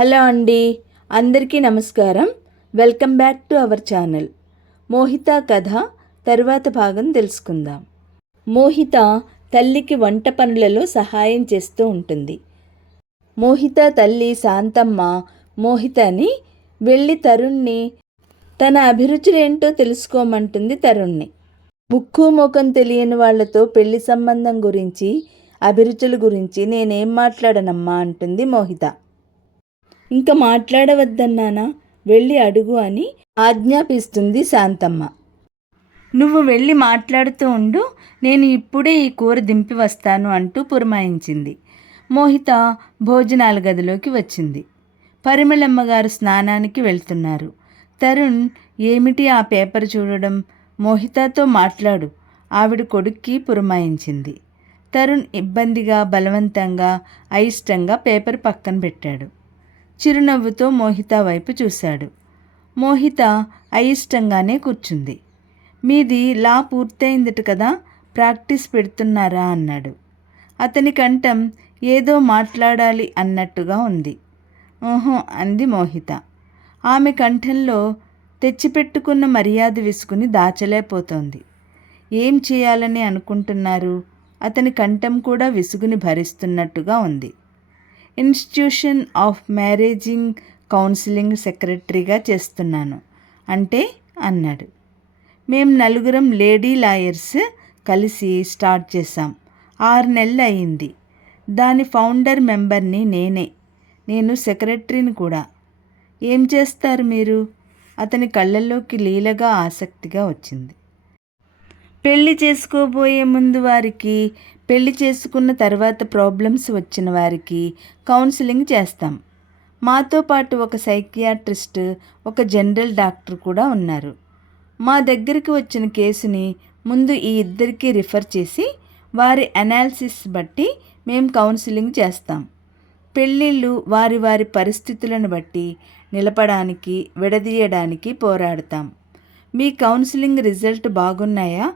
Hello అండి, అందరికీ నమస్కారం. Welcome back to our channel. Mohita కథ తరువాత భాగం తెలుసుకుందాం. మోహిత తల్లికి వంట పనులలో సహాయం చేస్తూ ఉంటుంది. మోహిత తల్లి శాంతమ్మ మోహితని వెళ్ళి తరుణ్ని తన అభిరుచులేంటో తెలుసుకోమంటుంది. తరుణ్ని ముక్కు ముఖం తెలియని వాళ్లతో పెళ్లి సంబంధం గురించి, అభిరుచుల గురించి నేనేం మాట్లాడనమ్మా అంటుంది మోహిత. ఇంకా మాట్లాడవద్దన్నానా, వెళ్ళి అడుగు అని ఆజ్ఞాపిస్తుంది శాంతమ్మ. నువ్వు వెళ్ళి మాట్లాడుతూ ఉండు, నేను ఇప్పుడే ఈ కూర దింపి వస్తాను అంటూ పురమాయించింది. మోహిత భోజనాల గదిలోకి వచ్చింది. పరిమళమ్మగారు స్నానానికి వెళ్తున్నారు. తరుణ్ ఏమిటి ఆ పేపర్ చూడడం, మోహితతో మాట్లాడు ఆవిడ కొడుక్కి పురమాయించింది. తరుణ్ ఇబ్బందిగా, బలవంతంగా, అయిష్టంగా పేపర్ పక్కన పెట్టాడు. చిరునవ్వుతో మోహిత వైపు చూశాడు. మోహిత అయిష్టంగానే కూర్చుంది. మీది లా పూర్తయిందట కదా, ప్రాక్టీస్ పెడుతున్నారా అన్నాడు. అతని కంఠం ఏదో మాట్లాడాలి అన్నట్టుగా ఉంది. ఓహో అంది మోహిత. ఆమె కంఠంలో తెచ్చిపెట్టుకున్న మర్యాద విసుగుని దాచలేకపోతోంది. ఏం చేయాలని అనుకుంటున్నారు? అతని కంఠం కూడా విసుగుని భరిస్తున్నట్టుగా ఉంది. ఇన్స్టిట్యూషన్ ఆఫ్ మ్యారేజింగ్ కౌన్సిలింగ్ సెక్రటరీగా చేస్తున్నాను అంటే అన్నాడు. మేము నలుగురం లేడీ లాయర్స్ కలిసి స్టార్ట్ చేశాం. 6 నెలలు అయింది. దాని ఫౌండర్ మెంబర్ని నేను సెక్రటరీని కూడా. ఏం చేస్తారు మీరు? అతని కళ్ళల్లోకి లీలగా ఆసక్తిగా వచ్చింది. పెళ్లి చేసుకోబోయే ముందు వారికి, పెళ్లి చేసుకున్న తర్వాత ప్రాబ్లమ్స్ వచ్చిన వారికి కౌన్సిలింగ్ చేస్తాం. మాతో పాటు ఒక సైకియాట్రిస్ట్, ఒక జనరల్ డాక్టర్ కూడా ఉన్నారు. మా దగ్గరికి వచ్చిన కేసుని ముందు ఈ ఇద్దరికి రిఫర్ చేసి వారి అనాలిసిస్ బట్టి మేము కౌన్సిలింగ్ చేస్తాం. పెళ్ళిళ్ళు వారి వారి పరిస్థితులను బట్టి నిలపడానికి, విడదీయడానికి పోరాడతాం. మీ కౌన్సిలింగ్ రిజల్ట్ బాగున్నాయా?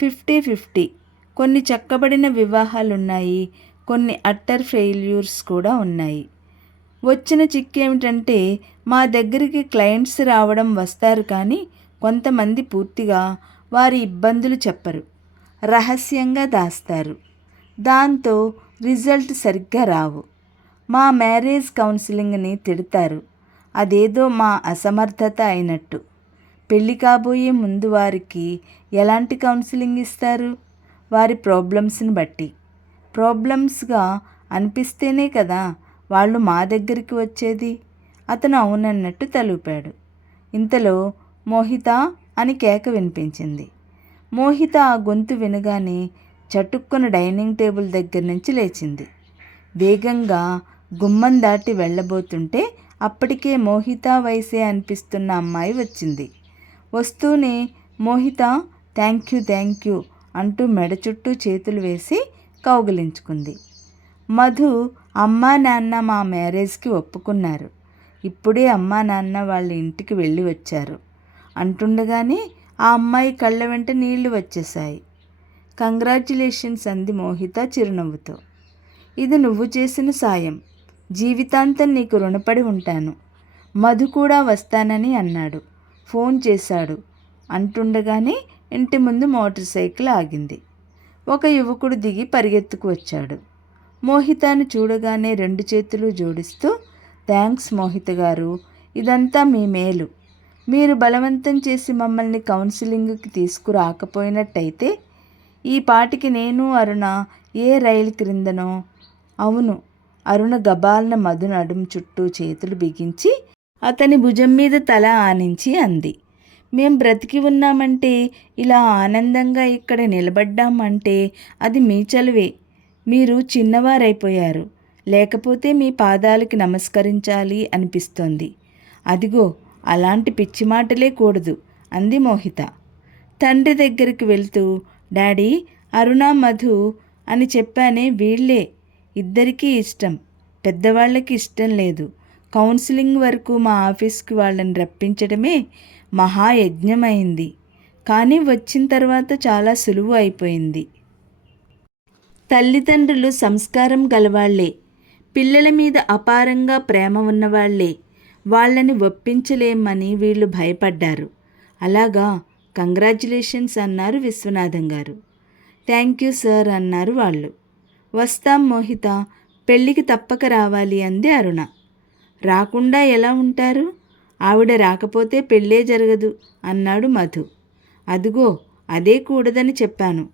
50-50. కొన్ని చక్కబడిన వివాహాలున్నాయి, కొన్ని అట్టర్ ఫెయిల్యూర్స్ కూడా ఉన్నాయి. వచ్చిన చిక్కేమిటంటే మా దగ్గరికి క్లయింట్స్ రావడం వస్తారు, కానీ కొంతమంది పూర్తిగా వారి ఇబ్బందులు చెప్పరు, రహస్యంగా దాస్తారు. దాంతో రిజల్ట్ సరిగ్గా రావు. మా మ్యారేజ్ కౌన్సిలింగ్ని తిడతారు, అదేదో మా అసమర్థత అయినట్టు. పెళ్ళి కాబోయే ముందు వారికి ఎలాంటి కౌన్సిలింగ్ ఇస్తారు? వారి ప్రాబ్లమ్స్ని బట్టి. ప్రాబ్లమ్స్గా అనిపిస్తేనే కదా వాళ్ళు మా దగ్గరికి వచ్చేది. అతను అవునన్నట్టు తలూపాడు. ఇంతలో మోహిత అని కేక వినిపించింది. మోహిత ఆ గొంతు వినగానే చటుక్కున డైనింగ్ టేబుల్ దగ్గర నుంచి లేచింది. వేగంగా గుమ్మం దాటి వెళ్ళబోతుంటే అప్పటికే మోహిత వయసే అనిపిస్తున్న అమ్మాయి వచ్చింది. వస్తూనే మోహిత థ్యాంక్ యూ అంటూ మెడ చుట్టూ చేతులు వేసి కౌగిలించుకుంది. మధు అమ్మా నాన్న మా మ్యారేజ్కి ఒప్పుకున్నారు. ఇప్పుడే అమ్మా నాన్న వాళ్ళ ఇంటికి వెళ్ళి వచ్చారు అంటుండగానే ఆ అమ్మాయి కళ్ళ వెంట నీళ్లు వచ్చేశాయి. కంగ్రాచ్యులేషన్స్ అంది మోహిత చిరునవ్వుతో. ఇది నువ్వు చేసిన సాయం, జీవితాంతం నీకు రుణపడి ఉంటాను. మధు కూడా వస్తానని అన్నాడు, ఫోన్ చేశాడు అంటుండగానే ఇంటి ముందు మోటార్ సైకిల్ ఆగింది. ఒక యువకుడు దిగి పరిగెత్తుకు వచ్చాడు. మోహితను చూడగానే 2 చేతులు జోడిస్తూ, థ్యాంక్స్ మోహిత గారు, ఇదంతా మీ మేలు. మీరు బలవంతం చేసి మమ్మల్ని కౌన్సిలింగ్కి తీసుకురాకపోయినట్టయితే ఈ పాటికి నేను అరుణ ఏ రైలు క్రిందనో. అవును. అరుణ గబాల్న మధు నడుం చుట్టూ చేతులు బిగించి అతని భుజం మీద తల ఆనించి అంది. మేం బ్రతికి ఉన్నామంటే, ఇలా ఆనందంగా ఇక్కడ నిలబడ్డామంటే అది మీ చలువే. మీరు చిన్నవారైపోయారు, లేకపోతే మీ పాదాలకి నమస్కరించాలి అనిపిస్తోంది. అదిగో అలాంటి పిచ్చి మాటలే కూడదు అంది మోహిత. తండ్రి దగ్గరికి వెళ్తూ, డాడీ అరుణ మధు అని చెప్పానే, వీళ్ళే. ఇద్దరికీ ఇష్టం, పెద్దవాళ్ళకి ఇష్టం లేదు. కౌన్సిలింగ్ వరకు మా ఆఫీస్కి వాళ్ళని రప్పించడమే మహాయజ్ఞమైంది. కానీ వచ్చిన తర్వాత చాలా సులువు అయిపోయింది. తల్లిదండ్రులు సంస్కారం గలవాళ్లే. పిల్లల మీద అపారంగా ప్రేమ ఉన్నవాళ్లే, వాళ్ళని ఒప్పించలేమని వీళ్ళు భయపడ్డారు. అలాగా, కంగ్రాచ్యులేషన్స్ అన్నారు విశ్వనాథం గారు. థ్యాంక్ యూ సార్ అన్నారు వాళ్ళు. వస్తాం మోహిత, పెళ్ళికి తప్పక రావాలి అంది అరుణ. రాకుండా ఎలా ఉంటారు? ఆవిడ రాకపోతే పెళ్ళే జరగదు అన్నాడు మధు. అదిగో అదే కూడదని చెప్పాను,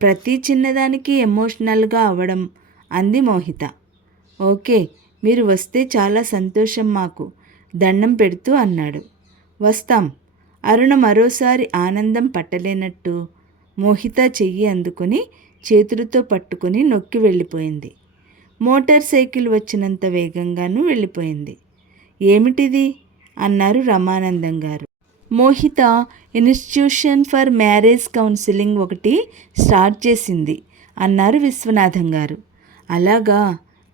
ప్రతి చిన్నదానికి ఎమోషనల్గా అవ్వడం అంది మోహిత. ఓకే, మీరు వస్తే చాలా సంతోషం మాకు, దండం పెడుతూ అన్నాడు. వస్తాం. అరుణ మరోసారి ఆనందం పట్టలేనట్టు మోహిత చెయ్యి అందుకొని చేతులతో పట్టుకుని నొక్కి వెళ్ళిపోయింది. మోటార్ సైకిల్ వచ్చినంత వేగంగానూ వెళ్ళిపోయింది. ఏమిటిది అన్నారు రమానందం గారు. Mohita institution for marriage counselling ఒకటి స్టార్ట్ చేసింది అన్నారు విశ్వనాథం గారు. అలాగా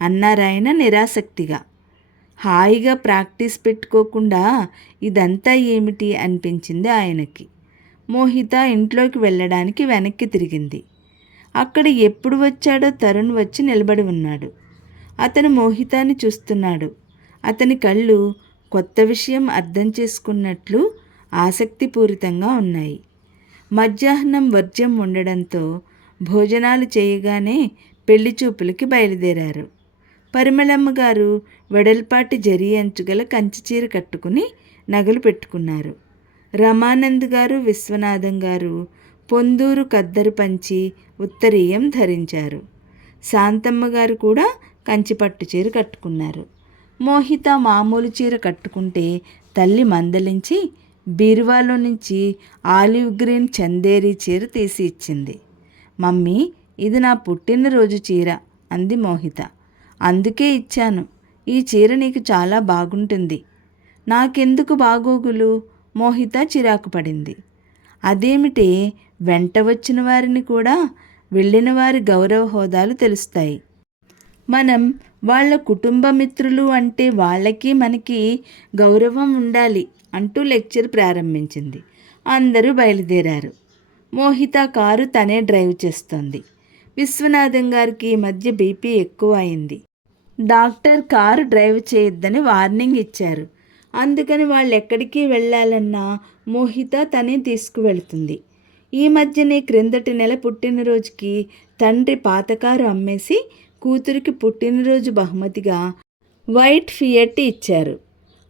అన్నారాయన నిరాసక్తిగా. హాయిగా ప్రాక్టీస్ పెట్టుకోకుండా ఇదంతా ఏమిటి అనిపించింది ఆయనకి. మోహిత ఇంట్లోకి వెళ్ళడానికి వెనక్కి తిరిగింది. అక్కడ ఎప్పుడు వచ్చాడో తరుణ్ వచ్చి నిలబడి ఉన్నాడు. అతను మోహితాని చూస్తున్నాడు. అతని కళ్ళు కొత్త విషయం అర్థం చేసుకున్నట్లు ఆసక్తిపూరితంగా ఉన్నాయి. మధ్యాహ్నం వర్జ్యం ఉండడంతో భోజనాలు చేయగానే పెళ్లి చూపులకి బయలుదేరారు. పరిమళమ్మ గారు వెడల్పాటి జరీ అంచుగల కంచి చీర కట్టుకుని నగలు పెట్టుకున్నారు. రమానంద్ గారు, విశ్వనాథం గారు పొందూరు కద్దరు పంచి ఉత్తరీయం ధరించారు. శాంతమ్మ గారు కూడా కంచిపట్టు చీర కట్టుకున్నారు. మోహిత మామూలు చీర కట్టుకుంటే తల్లి మందలించి బీరువాలో నుంచి ఆలివ్ గ్రీన్ చందేరి చీర తీసి ఇచ్చింది. మమ్మీ, ఇది నా పుట్టినరోజు చీర అంది మోహిత. అందుకే ఇచ్చాను, ఈ చీర నీకు చాలా బాగుంటుంది. నాకెందుకు బాగోగులు? మోహిత చిరాకు పడింది. అదేమిటే, వెంట వచ్చిన వారిని కూడా వెళ్ళిన వారి గౌరవ హోదాలు తెలుస్తాయి. మనం వాళ్ళ కుటుంబ మిత్రులు అంటే వాళ్ళకి మనకి గౌరవం ఉండాలి అంటూ లెక్చర్ ప్రారంభించింది. అందరూ బయలుదేరారు. మోహిత కారు తనే డ్రైవ్ చేస్తోంది. విశ్వనాథం గారికి ఈ మధ్య బీపీ ఎక్కువ అయింది. డాక్టర్ కారు డ్రైవ్ చేయొద్దని వార్నింగ్ ఇచ్చారు. అందుకని వాళ్ళు ఎక్కడికి వెళ్ళాలన్నా మోహిత తనే తీసుకువెళ్తుంది. ఈ మధ్యనే క్రిందటి నెల పుట్టినరోజుకి తండ్రి పాత కారు అమ్మేసి కూతురికి పుట్టినరోజు బహుమతిగా వైట్ ఫియట్ ఇచ్చారు.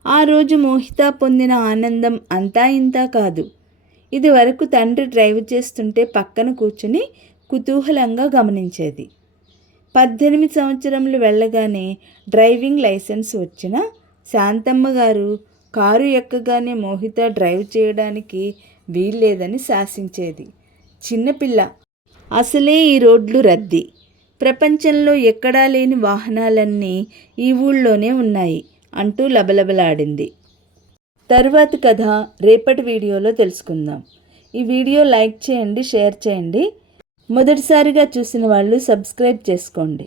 ఆ రోజు మోహిత పొందిన ఆనందం అంతా ఇంతా కాదు. ఇది వరకు తండ్రి డ్రైవ్ చేస్తుంటే పక్కన కూర్చుని కుతూహలంగా గమనించేది. 18 సంవత్సరములు వెళ్ళగానే డ్రైవింగ్ లైసెన్స్ వచ్చిన శాంతమ్మ గారు కారు ఎక్కగానే మోహిత డ్రైవ్ చేయడానికి వీల్లేదని శాసించేది. చిన్నపిల్ల, అసలే ఈ రోడ్లు రద్దీ, ప్రపంచంలో ఎక్కడా లేని వాహనాలన్నీ ఈ ఊళ్ళోనే ఉన్నాయి అంటూ లబలబలాడింది. తరువాతి కథ రేపటి వీడియోలో తెలుసుకుందాం. ఈ వీడియో లైక్ చేయండి, షేర్ చేయండి. మొదటిసారిగా చూసిన వాళ్ళు సబ్స్క్రైబ్ చేసుకోండి.